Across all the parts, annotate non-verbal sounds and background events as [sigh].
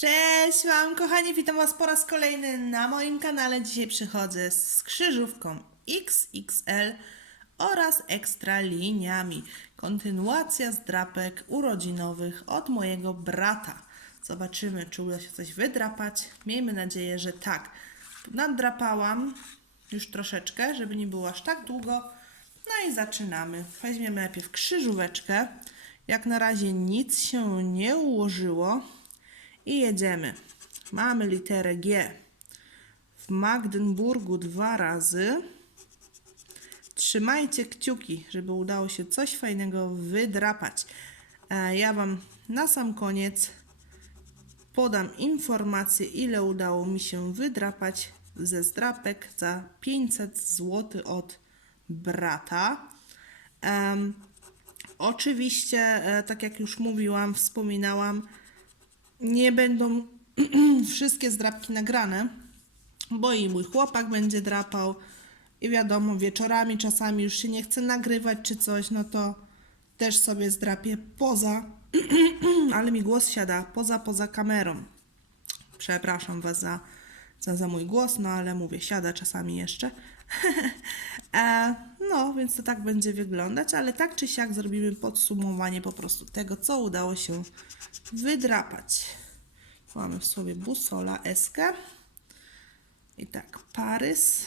Cześć Wam kochani, witam Was po raz kolejny na moim kanale. Dzisiaj przychodzę z krzyżówką XXL oraz ekstra liniami. Kontynuacja zdrapek urodzinowych od mojego brata. Zobaczymy, czy uda się coś wydrapać. Miejmy nadzieję, że tak. Nadrapałam już troszeczkę, żeby nie było aż tak długo. No i zaczynamy. Weźmiemy najpierw krzyżóweczkę. Jak na razie nic się nie ułożyło. I jedziemy. Mamy literę G. W Magdenburgu dwa razy. Trzymajcie kciuki, żeby udało się coś fajnego wydrapać. E, Ja Wam na sam koniec podam informację, ile udało mi się wydrapać ze zdrapek za 500 zł od brata. Em, oczywiście, e, tak jak już mówiłam, wspominałam, nie będą [clears throat] wszystkie zdrapki nagrane, bo i mój chłopak będzie drapał i wiadomo, wieczorami czasami już się nie chce nagrywać czy coś, no to też sobie zdrapię poza, [clears throat] ale mi głos siada, poza, poza kamerą. Przepraszam Was za, za, za mój głos, no ale mówię, siada czasami jeszcze. [laughs] e, no, więc to tak będzie wyglądać, ale tak czy siak zrobimy podsumowanie po prostu tego, co udało się wydrapać. Mamy w słowie busola, eskę. I tak, Parys.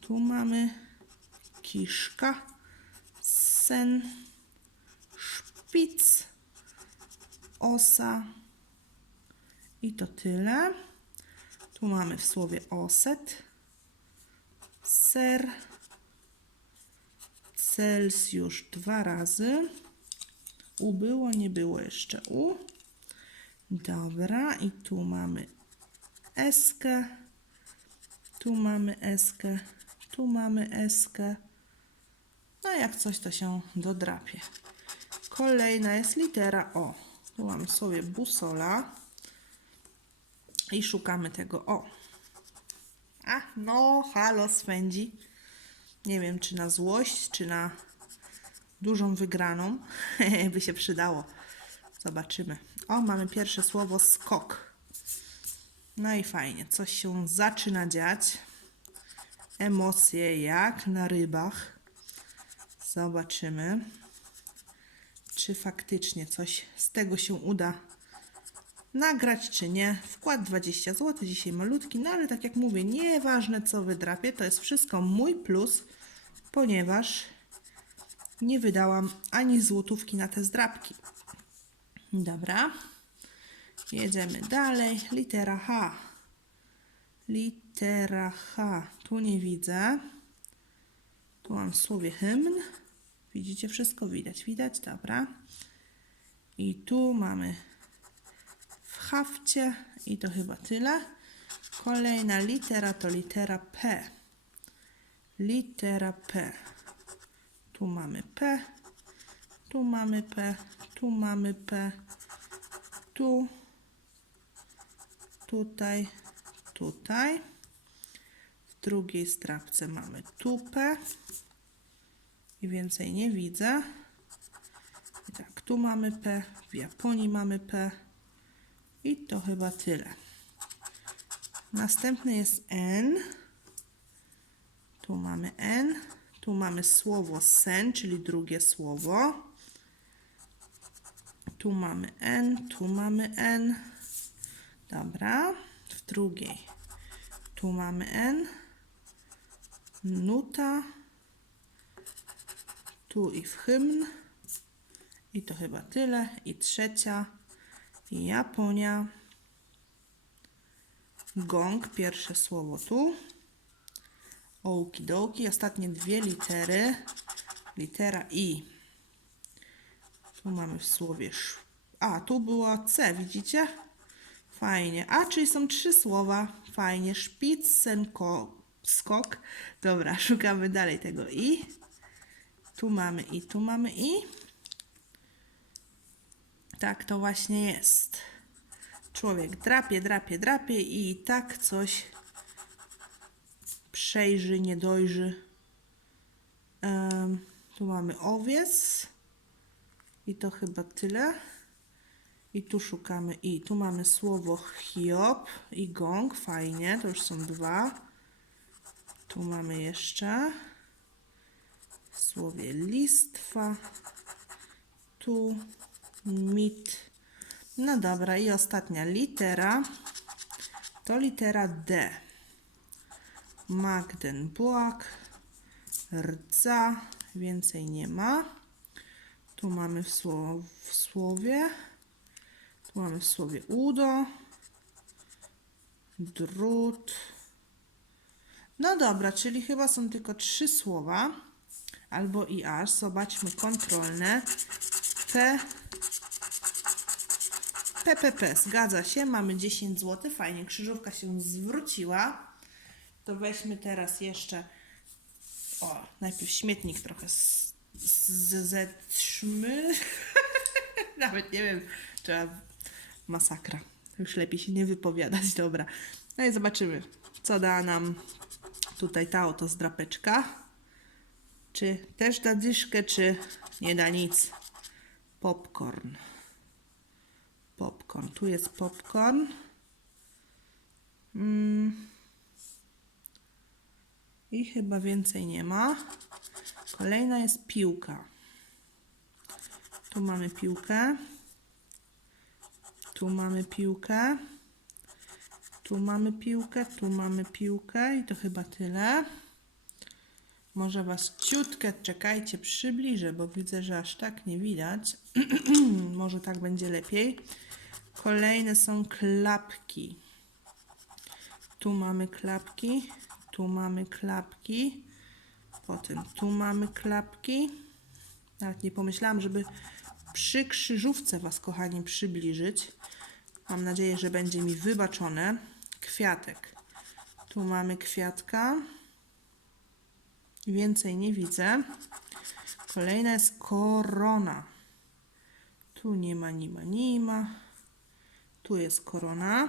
Tu mamy kiszka, sen, szpic, osa. I to tyle. Tu mamy w słowie oset, ser, Celsjusz dwa razy. U było, nie było jeszcze U. Dobra, i tu mamy eskę. Tu mamy eskę. Tu mamy eskę. No jak coś to się dodrapie. Kolejna jest litera O. Tu mam sobie busola. I szukamy tego O. A, no, halo, swędzi. Nie wiem, czy na złość, czy na dużą wygraną [laughs] by się przydało. Zobaczymy. O, mamy pierwsze słowo skok. No i fajnie, coś się zaczyna dziać. Emocje jak na rybach. Zobaczymy, czy faktycznie coś z tego się uda nagrać, czy nie. Wkład 20 zł, dzisiaj malutki, no ale tak jak mówię, nieważne co wydrapię, to jest wszystko mój plus, ponieważ nie wydałam ani złotówki na te zdrapki. Dobra. Jedziemy dalej. Litera H. Litera H. Tu nie widzę. Tu mam słowie hymn. Widzicie wszystko? Widać, widać. Dobra. I tu mamy hafcie. I to chyba tyle. Kolejna litera to litera P. Litera P. Tu mamy P, tu mamy P, tu mamy P, tu, tutaj, tutaj. W drugiej strapce mamy tu P i więcej nie widzę. I tak, tu mamy P, w Japonii mamy P i to chyba tyle. Następny jest N. Tu mamy N. Tu mamy słowo sen, czyli drugie słowo. Tu mamy N, tu mamy N. Dobra. W drugiej. Tu mamy N. Nuta. Tu i w hymn. I to chyba tyle. I trzecia. Japonia. Gong, pierwsze słowo tu. Okidoki, ostatnie dwie litery. Litera I. Tu mamy w słowie sz... A, tu było C, widzicie? Fajnie. A, czyli są trzy słowa. Fajnie. Szpic, senko, skok. Dobra, [laughs] szukamy dalej tego I. Tu mamy I, tu mamy I. Tak to właśnie jest. Człowiek drapie, drapie, drapie i tak coś przejrzy, nie dojrzy. Em, tu mamy owiec. I to chyba tyle. I tu szukamy i tu mamy słowo Hiob i gong, fajnie, to już są dwa. Tu mamy jeszcze słowie listwa, tu mit. No dobra, i ostatnia litera to litera D. Magdenburg, rdza, więcej nie ma. Tu mamy w, w słowie, tu mamy w słowie udo, drut. No dobra, czyli chyba są tylko trzy słowa, albo i aż. Zobaczmy kontrolne. PPP, zgadza się, mamy 10 zł, fajnie, krzyżówka się zwróciła. To weźmy teraz jeszcze, o, najpierw śmietnik trochę zetrzmy. [laughs] Nawet nie wiem, trzeba, masakra. Już lepiej się nie wypowiadać, dobra. No i zobaczymy, co da nam tutaj ta oto zdrapeczka. Czy też da dyszkę, czy nie da nic. Popcorn popcorn. Tu jest popcorn. Mm. I chyba więcej nie ma. Kolejna jest piłka. Tu mamy piłkę. Tu mamy piłkę. Tu mamy piłkę, tu mamy piłkę i to chyba tyle. Może Was ciutkę, czekajcie, przybliżę, bo widzę, że aż tak nie widać. [clears throat] Może tak będzie lepiej. Kolejne są klapki. Tu mamy klapki, tu mamy klapki, potem tu mamy klapki. Nawet nie pomyślałam, żeby przy krzyżówce Was, kochani, przybliżyć. Mam nadzieję, że będzie mi wybaczone. Kwiatek. Tu mamy kwiatka. Więcej nie widzę. Kolejna jest korona. Tu nie ma, nie ma, nie ma. Tu jest korona.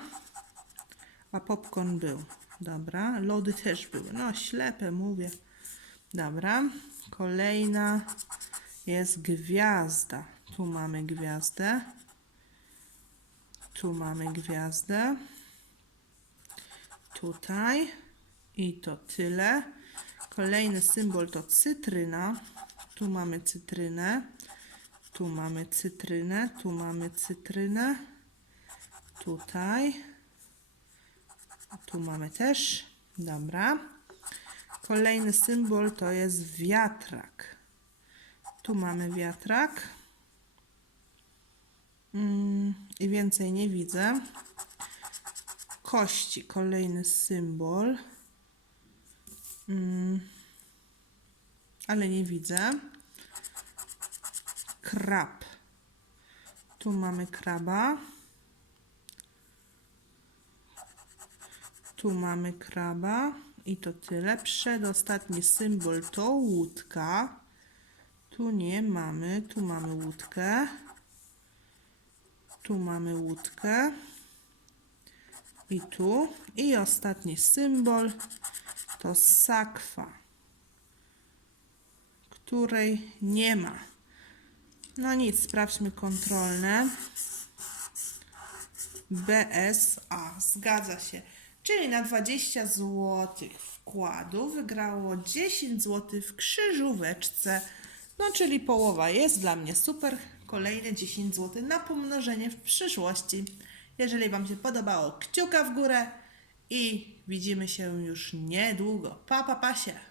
A popcorn był. Dobra. Lody też były. No, ślepe mówię. Dobra. Kolejna jest gwiazda. Tu mamy gwiazdę. Tu mamy gwiazdę. Tutaj. I to tyle. Kolejny symbol to cytryna. Tu mamy cytrynę. Tu mamy cytrynę. Tu mamy cytrynę. Tutaj. Tu mamy też. Dobra. Kolejny symbol to jest wiatrak. Tu mamy wiatrak. Mm, I więcej nie widzę. Kości. Kolejny symbol. Mm, ale nie widzę. Krab. Tu mamy kraba. Tu mamy kraba. I to tyle. Przedostatni symbol to łódka. Tu nie mamy. Tu mamy łódkę. Tu mamy łódkę. I tu. I ostatni symbol to sakwa, której nie ma. No nic, sprawdźmy kontrolne. BSA, zgadza się. Czyli na 20 zł wkładu wygrało 10 zł w krzyżóweczce. No, czyli połowa jest dla mnie super. Kolejne 10 zł na pomnożenie w przyszłości. Jeżeli Wam się podobało, kciuka w górę i widzimy się już niedługo. Pa, pa, pasie!